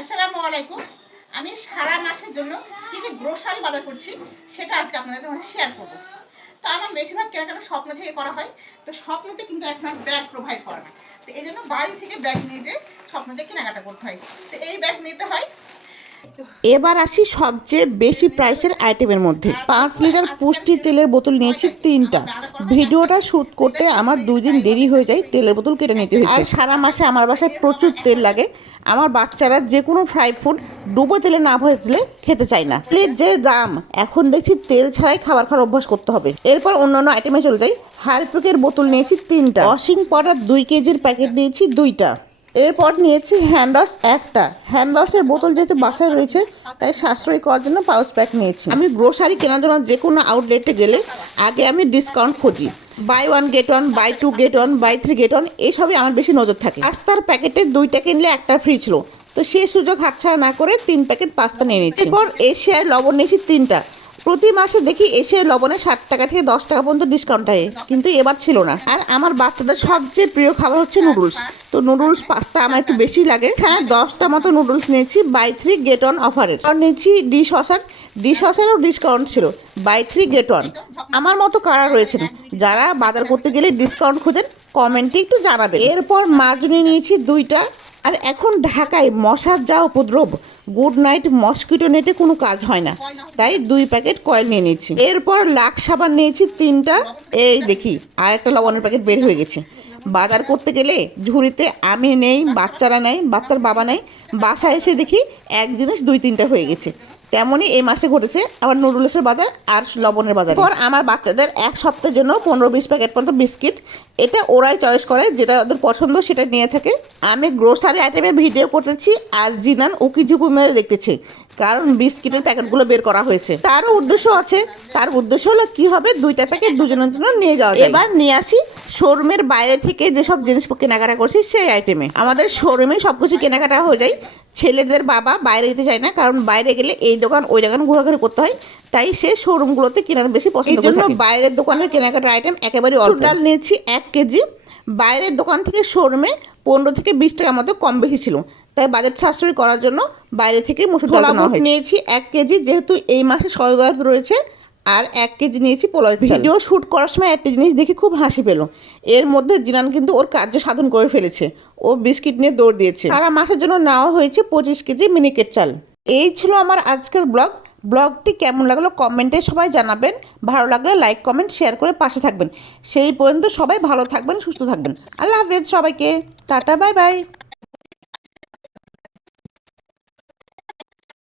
আসসালামু আলাইকুম। আমি সারা মাসের জন্য কী কী গ্রোসারি বাজার করছি সেটা আজকে আপনাদের মধ্যে শেয়ার করব। তো আমার বেশিরভাগ কেনাকাটা স্বপ্ন থেকে করা হয়। তো স্বপ্নতে কিন্তু এখন ব্যাগ প্রোভাইড করে না তো এই জন্য বাড়ি থেকে ব্যাগ নিয়ে যে স্বপ্নতে কেনাকাটা করতে হয়। তো এই ব্যাগ নিতে হয় এবার আসি সবচেয়ে বেশি প্রাইসের আইটেমের মধ্যে। পাঁচ লিটার পুষ্টি তেলের বোতল নিয়েছি তিনটা। ভিডিওটা শ্যুট করতে আমার দুই দিন দেরি হয়ে যায় তেলের বোতল কেটে নিতে হয়েছে। আর সারা মাসে আমার বাসায় প্রচুর তেল লাগে। আমার বাচ্চারা যে কোনো ফ্রাই ফুড ডুবো তেলে না ভেজলে খেতে চায় না। প্লেট যে দাম। এখন দেখছি তেল ছাড়াই খাবার খাওয়ার অভ্যাস করতে হবে। এরপর অন্যান্য আইটেমে চলে যাই। হারপিকের বোতল নিয়েছি তিনটা। ওয়াশিং পাউডার দুই কেজির প্যাকেট নিয়েছি দুইটা। এরপর নিয়েছি হ্যান্ড ওয়াশ একটা। হ্যান্ড ওয়াশের বোতল যেহেতু বাসায় রয়েছে, তাই সাশ্রয়ী করার জন্য পাউচ প্যাক নিয়েছি। আমি গ্রোসারি কেনার জন্য যে কোনো আউটলেটে গেলে আগে আমি ডিসকাউন্ট খুঁজি। Buy one get one, buy two get one, buy three get one এইসবই আমার বেশি নজর থাকে। পাস্তার প্যাকেটে দুইটা কিনলে একটা ফ্রি ছিল। তো সেই সুযোগ হাতছাড়া না করে তিন প্যাকেট পাস্তা নিয়ে নিয়েছি। এরপর এশিয়ার লবণ নিয়েছি তিনটা। প্রতি মাসে দেখি এসে লবণে ষাট টাকা থেকে দশ টাকা পর্যন্ত ডিসকাউন্ট থাকে। কিন্তু এবার ছিল না। আর আমার বাচ্চাদের সবচেয়ে প্রিয় খাবার হচ্ছে নুডলস। তো নুডলস পাস্তা আমার একটু বেশি লাগে। হ্যাঁ দশটা মতো নুডলস নিয়েছি বাই থ্রি গেট ওয়ান অফারের আর নিয়েছি ডিশ ওয়াশার ডিশ ওয়াশারও ডিসকাউন্ট ছিল বাই থ্রি গেট ওয়ান আমার মতো কারা রয়েছেন? যারা বাজার করতে গেলে ডিসকাউন্ট খোঁজেন কমেন্টে একটু জানাবেন। এরপর মাজুনি নিয়েছি দুইটা। আর এখন ঢাকায় মশার যা উপদ্রব গুড নাইট মসকিটো নেটে কোনো কাজ হয় না। তাই দুই প্যাকেট কয়েল নিয়ে নিয়েছি। এরপর লাখ সাবান নিয়েছি তিনটা। এই দেখি আর একটা লবণের প্যাকেট বের হয়ে গেছে। বাজার করতে গেলে ঝুড়িতে আমি নেই, বাচ্চারা নেই, বাচ্চার বাবা নেই। বাসায় এসে দেখি এক জিনিস দুই তিনটা হয়ে গেছে। তেমনই এই মাসে ঘটেছে আবার নুডলসের বাজার আর লবণের বাজার। পর আমার বাচ্চাদের এক সপ্তাহের জন্য পনেরো বিশ প্যাকেট পর্যন্ত বিস্কিট। এটা ওরাই চয়েস করে, যেটা ওদের পছন্দ সেটা নিয়ে থাকে। আমি গ্রোসারি আইটেমের ভিডিও করতেছি আর জিনান উকি ঝুঁকু মেরে দেখতেছি, কারণ বিস্কিটের প্যাকেটগুলো বের করা হয়েছে। তারও উদ্দেশ্য আছে, তার উদ্দেশ্য হলো কি হবে, দুইটা প্যাকেট দুজনের জন্য নিয়ে যাওয়া। এবার নিয়ে আসি শোরুমের বাইরে থেকে যেসব জিনিস কেনাকাটা করছি সেই আইটেমে আমাদের শোরুমে সব কিছু কেনাকাটা হয়ে যায় ছেলেদের বাবা বাইরে যেতে চায় না কারণ বাইরে গেলে এই দোকান ওই দোকান ঘোরাঘুরি করতে হয়। তাই সে শোরুমগুলোতে কেনার বেশি পছন্দ করে জন্য বাইরের দোকানের কেনাকাটার আইটেম একেবারে অল্প। ডাল নিয়েছি এক কেজি। বাইরের দোকান থেকে শোরুমে পনেরো থেকে বিশ টাকার মতো কম বেশি ছিল। তাই বাজেট সাশ্রয় করার জন্য বাইরে থেকে মুসুর ডাল নিয়েছি এক কেজি যেহেতু এই মাসে সবাই রয়েছে আর এক কেজি নিয়েছি পোলাও ভিডিও শ্যুট করার সময় একটা জিনিস দেখে খুব হাসি পেল। এর মধ্যে জিনান কিন্তু ওর কার্য সাধন করে ফেলেছে। ও বিস্কিট নিয়ে দৌড় দিয়েছে। সারা মাসের জন্য নেওয়া হয়েছে পঁচিশ কেজি মিনিকেট চাল। এই ছিল আমার আজকের ব্লগ। ব্লগটি কেমন লাগল কমেন্টে সবাই জানাবেন। ভালো লাগলে লাইক কমেন্ট শেয়ার করে পাশে থাকবেন। সেই পর্যন্ত সবাই ভালো থাকবেন সুস্থ থাকবেন। আল্লাহ হাফেজ সবাইকে। Tata bye bye.